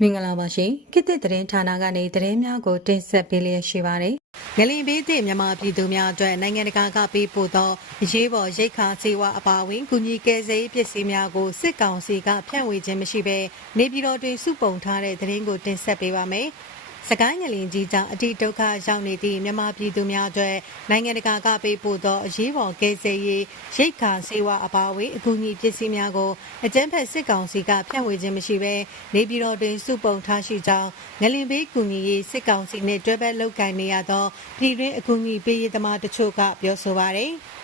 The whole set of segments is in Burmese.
မင်္ဂလာပါရှင်ခေတ်သစ်သတင်းဌာနကနေသတင်းများကိုတင်ဆက်ပေးလျက်ရှိပါတယ်။ငလင်ဘေးသည့်မြန်မာပြည်သူများအတွက်နိုင်ငံတကာကပေးပို့သောအရေးပေါ်ရိတ်ခါစေဝါအပါအဝင်ကုညီကယ်ဆယ်ရေးပစ္စည်းများကိုစစ်ကောင်စီကဖြန့်ဝေခြင်းမရှိဘဲနေပြည်တော်တွင်စုပုံထားတဲ့သတင်းကိုတင်ဆက်ပေးပါမယ်။ စကိုင်းငလင်ကြီးကြောင့်အတိဒုက္ခရောက်နေသည့်မြန်မာပြည်သူများအတွက်နိုင်ငံတကာကပေးပို့သောအရေးပေါ်ကယ်ဆယ်ရေးရိတ်ခါစေဝါအပါအဝင်အကူအညီပစ္စည်းများကိုအကြမ်းဖက်စစ်ကောင်စီကဖြန့်ဝေခြင်းမရှိဘဲနေပြည်တော်တွင်စုပုံထားရှိကြောင်းငလင်ဘေးကူညီရေးစစ်ကောင်စီနှင့်တွဲဘက်လုပ်ကိုင်နေရသောပြည်တွင်းအကူအညီပေးရေးသမားတချို့ကပြောဆိုပါရယ်။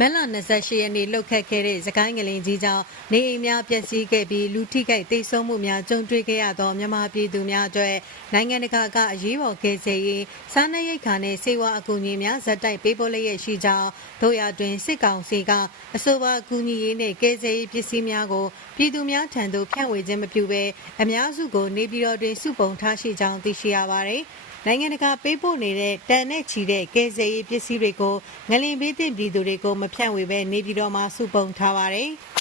မက်လ28ရက်နေ့လှုပ်ခတ်ခဲ့တဲ့စကိုင်းငလင်ကြီးကြောင့်နေအိမ်များပျက်စီးခဲ့ပြီးလူထိခိုက်တိတ်ဆုံးမှုများကြုံတွေ့ခဲ့ရသောမြန်မာပြည်သူများအတွက်နိုင်ငံတကာကအရေးပေါ်ကယ်ဆယ်ရေးစားနပ်ရိက္ခာနဲ့စေဝါအကူအညီများဇက်တိုက်ပေးပို့လျက်ရှိကြောင်းတို့ရတွင်စစ်ကောင်စီကအဆိုပါအကူအညီရေးနဲ့ကယ်ဆယ်ရေးပစ္စည်းများကိုပြည်သူများထံသို့ဖြန့်ဝေခြင်းမပြုဘဲအများစုကိုနေပြည်တော်တွင်စုပုံထားရှိကြောင်းသိရှိရပါသည်။ နိုင်ငံတကာပေးပို့နေတဲ့တန်နဲ့ချီတဲ့ကယ်ဆယ်ရေးပစ္စည်းတွေကိုငလင်ဘေးတင်ပြည်သူတွေကိုမဖြန့်ဝေဘဲနေပြည်တော်မှာစုပုံထားပါတယ်။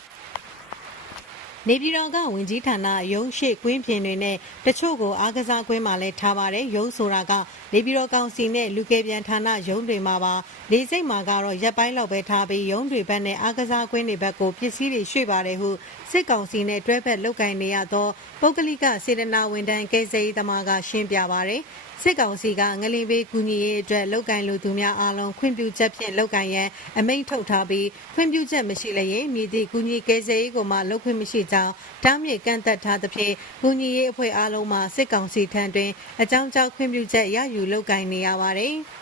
နေပြည်တော်ကဝင်ကြီးဌာနရုံးရှိကွင်းပြင်တွေနဲ့တချို့ကိုအားကစားကွင်းမှာလည်းထားပါတယ်ရုံးဆိုတာကနေပြည်တော်ကောင်စီနဲ့လူကယ်ပြန်ဌာနရုံးတွေမှာပါလေစိတ်မှာကတော့ရက်ပိုင်းလောက်ပဲထားပြီးရုံးတွေဘက်နဲ့အားကစားကွင်းတွေဘက်ကိုပစ္စည်းတွေရွှေ့ပါတယ်ဟုစစ်ကောင်စီနဲ့တွဲဖက်လုပ်ကိုင်နေရသောပုဂ္ဂလိကစေတနာဝန်ထမ်းကယ်ဆယ်ရေးသမားကရှင်းပြပါတယ် စစ်ကောင်စီကငလင်ပေးကူညီရေးအတွက်လောက်ကင်လူသူများအားလုံးခွင့်ပြုချက်ဖြင့်လောက်ကင်ရန်အမိန့်ထုတ်ထားပြီးခွင့်ပြုချက်မရှိလျင်မြည်သည့်ကူညီကယ်ဆယ်ရေးကိုမှလုပ်ခွင့်မရှိကြောင်းတားမြစ်ကန့်သက်ထားသဖြင့်ကူညီရေးအဖွဲ့အားလုံးမှစစ်ကောင်စီထံတွင်အကြောင်းကြောင့်ခွင့်ပြုချက်ရယူလောက်ကင်နေရပါတယ်။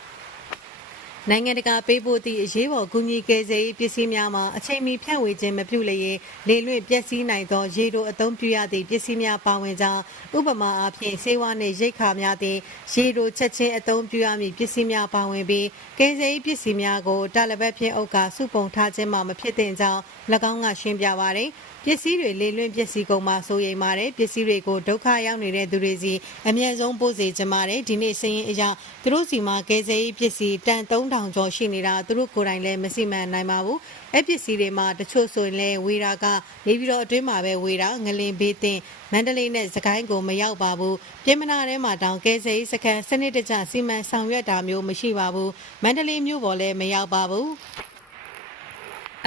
နိုင်ငံတကာပေးပို့သည့်အရေးပေါ်ကူညီကယ်ဆယ်ရေးပစ္စည်းများမှာအချိန်မီဖြန့်ဝေခြင်းမပြုလျင်လေလွင့်ပျက်စီးနိုင်သောရေတိုအသုံးပြုရသည့်ပစ္စည်းများပါဝင်ကြောင်းဥပမာအားဖြင့်စေဝါနှင့်ရိတ်ခါများသည်ရေတိုချက်ချင်းအသုံးပြုရမည့်ပစ္စည်းများပါဝင်ပြီးကယ်ဆယ်ရေးပစ္စည်းများကိုတာလဘက်ဖြင့်အုပ်ကစုပုံထားခြင်းမှမဖြစ်သင့်ကြောင်း၎င်းကရှင်းပြပါသည် ပစ္စည်းတွေလေလွင့်ပစ္စည်းကုန်မှဆိုရိမ်ပါတယ်ပစ္စည်းတွေကိုဒုက္ခရောက်နေတဲ့သူတွေစီအမြဲဆုံးပို့စေချင်ပါတယ်ဒီနေ့စရင်အရာသူတို့စီမှာကယ်ဆယ်ရေးပစ္စည်းတန်3000ကျော်ရှိနေတာသူတို့ကိုယ်တိုင်လည်းမစိမှန်နိုင်ပါဘူးအဲ့ပစ္စည်းတွေမှာတချို့ဆိုရင်လည်းဝေတာကနေပြီးတော့အတွင်းမှာပဲဝေတာငလင်ဘေးတင်မန္တလေးနဲ့စကိုင်းကိုမရောက်ပါဘူးပြင်မနာထဲမှာတောင်ကယ်ဆယ်ရေးစခန်းစနစ်တကျစီမံဆောင်ရွက်တာမျိုးမရှိပါဘူးမန္တလေးမြို့ပေါ်လည်းမရောက်ပါဘူး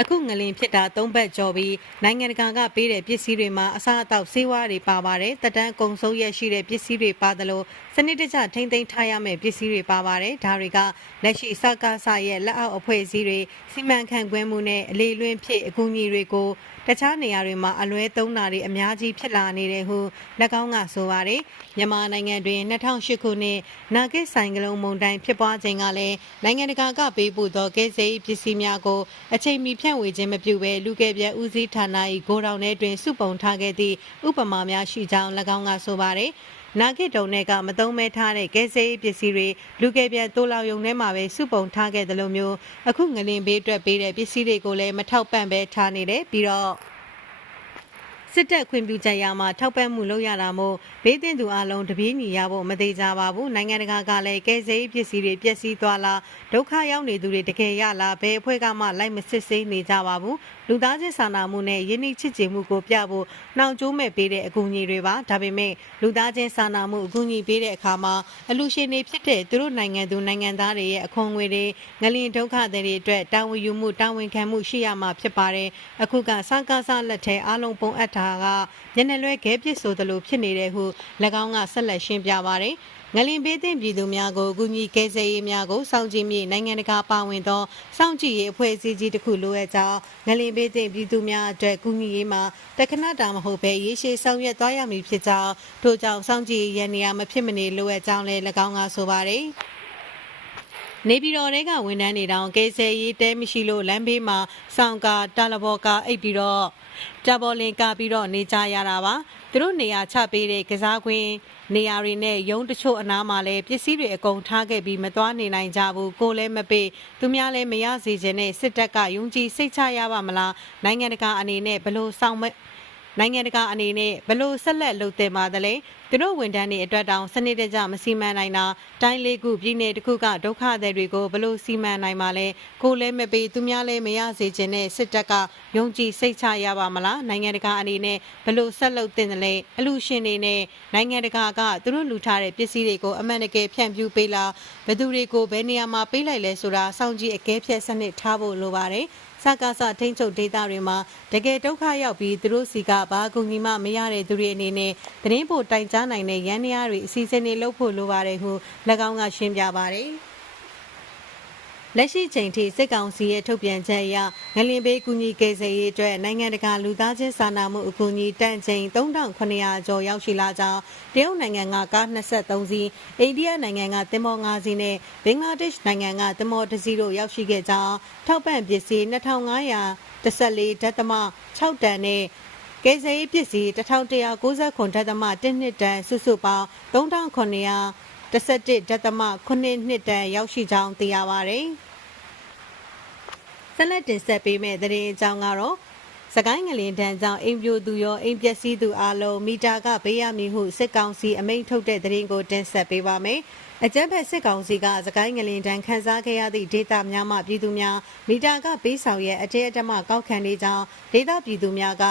အခုငလင်ဖြစ်တာ၃ဘက်ကျော်ပြီးနိုင်ငံတကာကပေးတဲ့ပစ္စည်းတွေမှာအစားအသောက်ဆေးဝါးတွေပါပါတယ်တက်တန်းကုံဆုံးရရှိတဲ့ပစ္စည်းတွေပါသလိုစနစ်တကျထိမ့်သိမ်းထားရမယ့်ပစ္စည်းတွေပါပါတယ်ဒါတွေကလက်ရှိစကားဆရဲ့လက်အောက်အဖွဲ့အစည်းတွေစီမံခန့်ခွဲမှုနဲ့အလေးလွင်ဖြစ်အကူအညီတွေကိုတခြားနေရာတွေမှာအလွဲသုံးတာတွေအများကြီးဖြစ်လာနေတယ်ဟု၎င်းကဆိုပါတယ်မြန်မာနိုင်ငံတွင်2008ခုနှစ်နာဂစ်ဆိုင်ကလုန်းမုန်တိုင်းဖြစ်ပွားချိန်ကလည်းနိုင်ငံတကာကပေးပို့သောကဲစိပစ္စည်းများကိုအချိန်မီဖြန့်ဝေခြင်းမပြုဘဲလူကယ်ပြဲဦးစီးဌာန၏ဂိုးတောင်ထဲတွင်စုပုံထားခဲ့သည့်ဥပမာများရှိကြောင်း၎င်းကဆိုပါတယ် နာဂစ်တုံနဲ့ကမသုံးမဲထားတဲ့ကဲဆေးပစ္စည်းတွေလူကယ်ပြန်တိုးလောင်ယုံထဲမှာပဲစုပုံထားခဲ့တယ်လို့မျိုးအခုငလင်ဘေးအတွက်ပေးတဲ့ပစ္စည်းတွေကိုလည်းမထောက်ပံ့ပဲထားနေတယ်ပြီးတော့စစ်တပ်ခွင့်ပြုချက်ရမှာထောက်ပံ့မှုလုပ်ရတာမို့ဘေးသင့်သူအလုံးတပြေးညီရဖို့မသေးကြပါဘူးနိုင်ငံတကာကလည်းကဲဆေးပစ္စည်းတွေပျက်စီးသွားလားဒုက္ခရောက်နေသူတွေတကယ်ရလားဘယ်အဖွဲ့ကမှလိုက်မစစ်ဆေးနေကြပါဘူး လူသားချင်းစာနာမှုနဲ့ယဉ်ကျေးချစ်ကြည်မှုကိုပြဖို့နှောင်ကြိုးမဲ့ပေးတဲ့အကူအညီတွေပါဒါပေမဲ့လူသားချင်းစာနာမှုအကူအညီပေးတဲ့အခါမှာအလူရှင်တွေဖြစ်တဲ့သူတို့နိုင်ငံသူနိုင်ငံသားတွေရဲ့အခွန်ငွေတွေငလင်ဒုက္ခတွေအတွက်တာဝန်ယူမှုတာဝန်ခံမှုရှိရမှာဖြစ်ပါတယ်အခုကစကားစားလက်ထဲအားလုံးပုံအပ်တာကညနေလွဲခဲပစ်ဆိုသလိုဖြစ်နေတယ်ဟု၎င်းကဆက်လက်ရှင်းပြပါတယ် ငလင်ပေးသင့်ပြည်သူများကိုအကူအညီကယ်ဆယ်ရေးများကိုစောင့်ကြည့်မြေနိုင်ငံတကာပါဝင်သောစောင့်ကြည့်ရေးအဖွဲ့အစည်းကြီးတစ်ခုလိုအပ်ကြောင်းငလင်ပေးသင့်ပြည်သူများအတွက်ကူညီရေးမှာတက္ကနာတာမဟုတ်ဘဲရေရှည်ဆောင်ရွက်သွားရမည်ဖြစ်ကြောင်းထို့ကြောင့်စောင့်ကြည့်ရန်နေရာမဖြစ်မနေလိုအပ်ကြောင်းလည်း၎င်းကဆိုပါတယ် နေပြည်တော်တွေကဝန်ထမ်းတွေတောင်ကယ်ဆယ်ရေးတဲမရှိလို့လမ်းဘေးမှာစောင့်ကာတာလဘော်ကာအိပ်ပြီးတော့တာဘော်လင်ကာပြီးတော့နေကြရတာပါသူတို့နေရာချပေးတဲ့ကစားကွင်းနေရာတွေနဲ့ရုံးတချို့အနားမှာလည်းပစ္စည်းတွေအကုန်ထားခဲ့ပြီးမသွားနေနိုင်ကြဘူးကိုလည်းမပေးသူများလည်းမရစေခြင်းနဲ့စစ်တပ်ကယုံကြည်စိတ်ချရပါမလားနိုင်ငံတကာအနေနဲ့ဘလို့စောင့်မ နိုင်ငံတကာအနေနဲ့ဘလို့ဆက်လက်လုပ်တင်ပါသလဲသူတို့ဝန်ထမ်းတွေအတွက်တောင်စနစ်တကျမစီမံနိုင်တာတိုင်းလေးခုပြည်နယ်တစ်ခုကဒုက္ခသည်တွေကိုဘလို့စီမံနိုင်မှာလဲကိုလည်းမပေးသူများလည်းမရစေချင်တဲ့စစ်တပ်ကယုံကြည်စိတ်ချရပါမလားနိုင်ငံတကာအနေနဲ့ဘလို့ဆက်လုပ်တင်တယ်လဲအလူရှင်တွေနဲ့နိုင်ငံတကာကသူတို့လူထားတဲ့ပစ္စည်းတွေကိုအမှန်တကယ်ဖြန့်ဖြူးပေးလားဘယ်သူတွေကိုဘယ်နေရာမှာပေးလိုက်လဲဆိုတာစောင့်ကြည့်အကဲဖြတ်စနစ်ထားဖို့လိုပါတယ် စကားစထိမ့်ချုပ်ဒေတာတွေမှာတကယ်ဒုက္ခရောက်ပြီးသူတို့စီကဘာကူညီမှမရတဲ့သူတွေအနေနဲ့သတင်းပို့တိုင်ကြားနိုင်တဲ့ရန်နေရတွေအစီအစဉ်တွေလုပ်ဖို့လိုပါတယ်ဟု၎င်းကရှင်းပြပါတယ် လက်ရှိချိန်ထိစစ်ကောင်စီရဲ့ထုတ်ပြန်ချက်အရငလင်ဘေးကူညီကယ်ဆယ်ရေးအတွက်နိုင်ငံတကာလူသားချင်းစာနာမှုအကူအညီတန့်ချိန်3900ကျော်ရောက်ရှိလာကြောင်းတရုတ်နိုင်ငံကကား23စီးအိန္ဒိယနိုင်ငံကသင်္ဘော5စီးနဲ့ဘင်္ဂလားဒေ့ရှ်နိုင်ငံကသင်္ဘော1စီးတို့ရောက်ရှိခဲ့ကြောင်းထောက်ပံ့ပစ္စည်း2514ဒသမ6တန်နဲ့ကယ်ဆယ်ရေးပစ္စည်း1190ဒသမ1နှစ်တန်စုစုပေါင်း3900 17ဒသမ9နှစ်တန်ရောက်ရှိကြောင်းသိရပါတယ်။ဆက်လက်တင်ဆက်ပေးမယ့်သတင်းအကြောင်းကတော့စကိုင်းငလင်တန်းကြောင့်အိမ်ပြိုသူရောအိမ်ပျက်စီးသူအလုံးမီတာကဘေးရမည်ဟုစစ်ကောင်စီအမိန့်ထုတ်တဲ့သတင်းကိုတင်ဆက်ပေးပါမယ်။အကြမ်းဖက်စစ်ကောင်စီကစကိုင်းငလင်တန်းခန်းစားခဲ့ရသည့်ဒေတာများမှပြည်သူများမီတာကပေးဆောင်ရဲ့အတဲအတမကောက်ခံနေကြောင်းဒေတာပြည်သူများက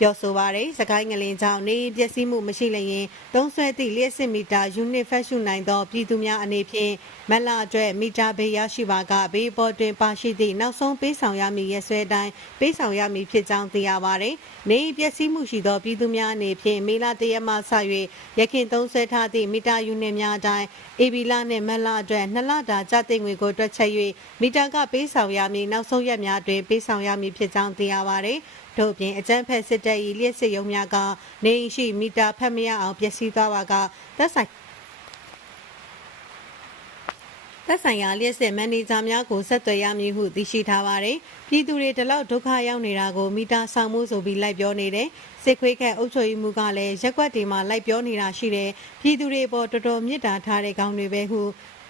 ပြောဆိုပါရယ်စကိုင်းငလင်ကြောင့်နေပျက်စီးမှုမရှိလျင်သုံးဆွဲသည့်လျှက်စစ်မီတာယူနစ်ဖက်ရှုနိုင်သောပြည်သူများအနေဖြင့်မက်လာအတွက်မီတာဘေးရရှိပါကဘေးပေါ်တွင်ပါရှိသည့်နောက်ဆုံးပေးဆောင်ရမည်ရက်စွဲတိုင်းပေးဆောင်ရမည်ဖြစ်ကြောင်းသိရပါရယ်နေပျက်စီးမှုရှိသောပြည်သူများအနေဖြင့်မေလတရက်မှစ၍ရခင်သုံးဆွဲထားသည့်မီတာယူနစ်များအတိုင်းအေဘီလာနှင့်မက်လာအတွက်နှစ်လတာကြသိငွေကိုတွက်ချက်၍မီတာကပေးဆောင်ရမည်နောက်ဆုံးရက်များတွင်ပေးဆောင်ရမည်ဖြစ်ကြောင်းသိရပါရယ် တို့ပြင်အကြမ်းဖက်စစ်တပ်၏လျှက်စစ်ရုံများကနေအိမ်ရှိမီတာဖက်မရအောင်ပျက်စီးသွားပါကသက်ဆိုင်သက်ဆိုင်ရာလျှက်စစ်မန်နေဂျာများကိုဆက်သွယ်ရမည်ဟုသိရှိထားပါတယ်။ပြည်သူတွေဒီလောက်ဒုက္ခရောက်နေတာကိုမီတာဆောင်မှုဆိုပြီးလိုက်ပြောနေတယ်။စစ်ခွေးခက်အုပ်ချုပ်ရေးမှုကလည်းရက်ကွက်တွေမှာလိုက်ပြောနေတာရှိတယ်။ပြည်သူတွေပေါ်တော်တော်မြစ်တာထားတဲ့ကောင်းတွေပဲဟု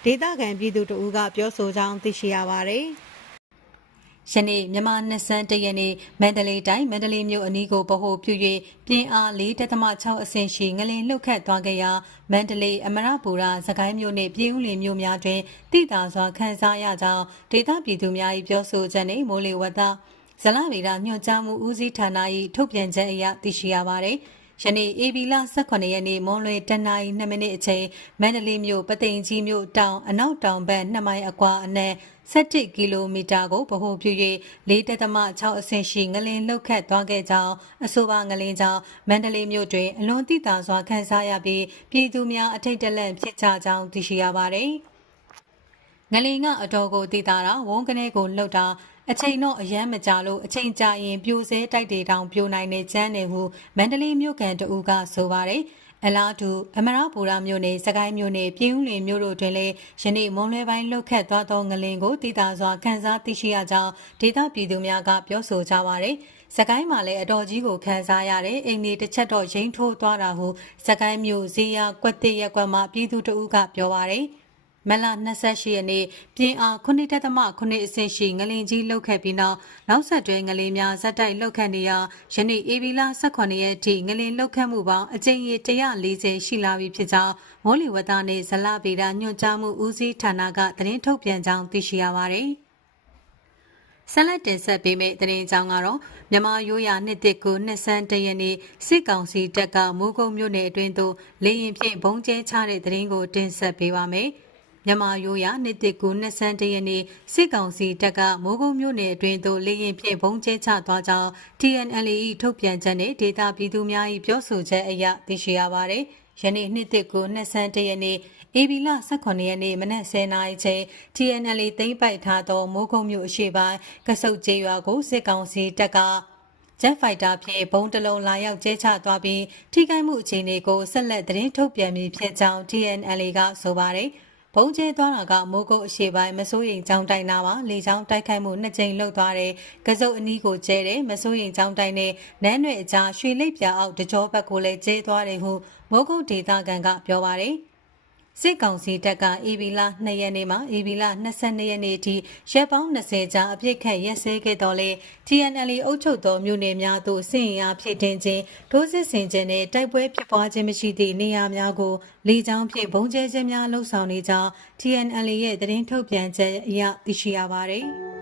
ဒေသခံပြည်သူတို့ကပြောဆိုကြောင်းသိရှိရပါတယ်။ ယနေ့မြန်မာနှစ်ဆန်းတရက်နေ့မန္တလေးတိုင်းမန္တလေးမြို့အနီးကိုဗဟိုပြု၍ပြင်းအား4.6အဆင့်ရှိငလင်လှုပ်ခတ်သွားခဲ့ရာမန္တလေးအမရပူရစကိုင်းမြို့နှင့်ပြည်ဦးလင်မြို့များတွင်တိတာစွာခန်းစားရကြောင်းဒေသပြည်သူများ၏ပြောဆိုချက်နှင့်မိုးလေဝသဇလဗေဒညွှန်ကြားမှုဦးစီးဌာန၏ထုတ်ပြန်ချက်အရသိရှိရပါသည်ယနေ့ AB လ18ရက်နေ့မွန်လွယ်တနင်္လာ2မိနစ်အချိန်မန္တလေးမြို့ပသိမ်ကြီးမြို့တောင်အနောက်တောင်ဘက်2မိုင်အကွာအနက် 17ကီလိုမီတာကိုဗဟိုပြု၍4.6အဆင့်ရှိငလင်လှုပ်ခတ်သွားခဲ့ကြောင်းအဆိုပါငလင်ကြောင့်မန္တလေးမြို့တွင်အလွန်တိတာစွာခန်းစားရပြီးပြည်သူများအထိတ်တလန့်ဖြစ်ကြကြောင်းသိရှိရပါသည်ငလင်ကအတော်ကိုတည်တာဝုန်းကနေကိုလှုပ်တာအချိန်တော့အယမ်းမကြလို့အချိန်ကြာရင်ပြိုစဲတိုက်တွေတောင်ပြိုနိုင်နေကျန်းနေဟုမန္တလေးမြို့ကန်တဦးကဆိုပါတယ် အလားတူအမရပူရမြို့နယ်စကိုင်းမြို့နယ်ပြည်ဦးလင်မြို့တို့တွင်လည်းယနေ့မွန်လွဲပိုင်းလှုပ်ခတ်သွားသောငလင်ကိုတည်တာစွာခန်းစားသိရှိရကြောင်းဒေသပြည်သူများကပြောဆိုကြပါရယ်စကိုင်းမှာလည်းအတော်ကြီးကိုခန်းစားရတဲ့အိမ်ဒီတစ်ချက်တော့ရိမ့်ထိုးသွားတာဟုစကိုင်းမြို့ဇေယျကွက်တိရက်ကွက်မှပြည်သူတဦးကပြောပါရယ် မလ28ရက်နေ့ပြင်းအား9.9အဆင့်ရှိငလင်ကြီးလှုပ်ခဲ့ပြီးနောက်နောက်ဆက်တွဲငလင်များဇက်တိုက်လှုပ်ခတ်နေရာယနေ့ဧပြီလ18ရက်ထိငလင်လှုပ်ခတ်မှုပေါင်းအကြိမ်ရေ140ရှိလာပြီဖြစ်ကြောင်းမိုးလေဝသနှင့်ဇလဗေဒညွှန်ကြားမှုဦးစီးဌာနကသတင်းထုတ်ပြန်ကြောင်းသိရှိရပါသည်ဆက်လက်တင်ဆက်ပေးမယ့်သတင်းကြောင်းကတော့မြန်မာရိုးရာနှစ်တစ်ကိုနှစ်ဆန်းတရက်နေ့စစ်ကောင်စီတပ်ကမိုးကုံမြို့နယ်အတွင်းသို့လေရင်ဖြင့်ဘုံကျဲချတဲ့သတင်းကိုတင်ဆက်ပေးပါမယ်။ မြန်မာရိုးရာနှစ်တစ်ကူ22ရက်နေ့စစ်ကောင်စီတပ်ကမိုးကုံမြို့နယ်အတွင်းသို့လေရင်ဖြင့်ဘုံကျဲချသွားကြောင်း TNLA ၏ထုတ်ပြန်ချက်နှင့်ဒေတာပြည်သူများ၏ပြောဆိုချက်အရသိရှိရပါသည်။ယနေ့နှစ်တစ်ကူ22ရက်နေ့ဧပြီလ18ရက်နေ့မနက်10:00နာရီချိန် TNLA သိမ်းပိုက်ထားသောမိုးကုံမြို့အရှိပိုင်းကဆုတ်ကျေးရွာကိုစစ်ကောင်စီတပ်ကဂျက်ဖိုက်တာဖြင့်ဘုံတလုံးလာရောက်ကျဲချသွားပြီးထိခိုက်မှုအခြေအနေကိုဆက်လက်သတင်းထုတ်ပြန်ပြီးဖြစ်ကြောင်း TNLA ကဆိုပါတယ်။ ဘုံကျဲသွားတာကမိုးကုတ်အရှိပိုင်းမစိုးရင်ကြောင်းတိုင်နာပါလေချောင်းတိုက်ခိုက်မှုနှစ်ကြိမ်လှုပ်သွားတယ်ကစုပ်အနီးကိုကျဲတယ်မစိုးရင်ကြောင်းတိုင်နဲ့နန်းရွယ်အကြားရွှေလိပ်ပြာအောက်တကြောဘက်ကိုလည်းကျဲသွားတယ်ဟုမိုးကုတ်ဒေသခံကပြောပါတယ် စစ်ကောင်စီတပ်ကအေဗီလာ2ရက်နေ့မှအေဗီလာ22ရက်နေ့ထိရက်ပေါင်း20ကြာအပြစ်ခတ်ရက်စဲခဲ့တော်လဲ TNL အုပ်ချုပ်သောမြို့နယ်များသို့စစ်ရင်အားဖြစ်တင်ခြင်းဒိုးစစ်ဆင်ခြင်းနဲ့တိုက်ပွဲဖြစ်ပွားခြင်းမရှိသည့်နေရာများကိုလေကြောင်းဖြင့်ဘုံကျဲခြင်းများလှုပ်ဆောင်နေကြောင်း TNL ရဲ့သတင်းထုတ်ပြန်ချက်အရသိရှိရပါသည်။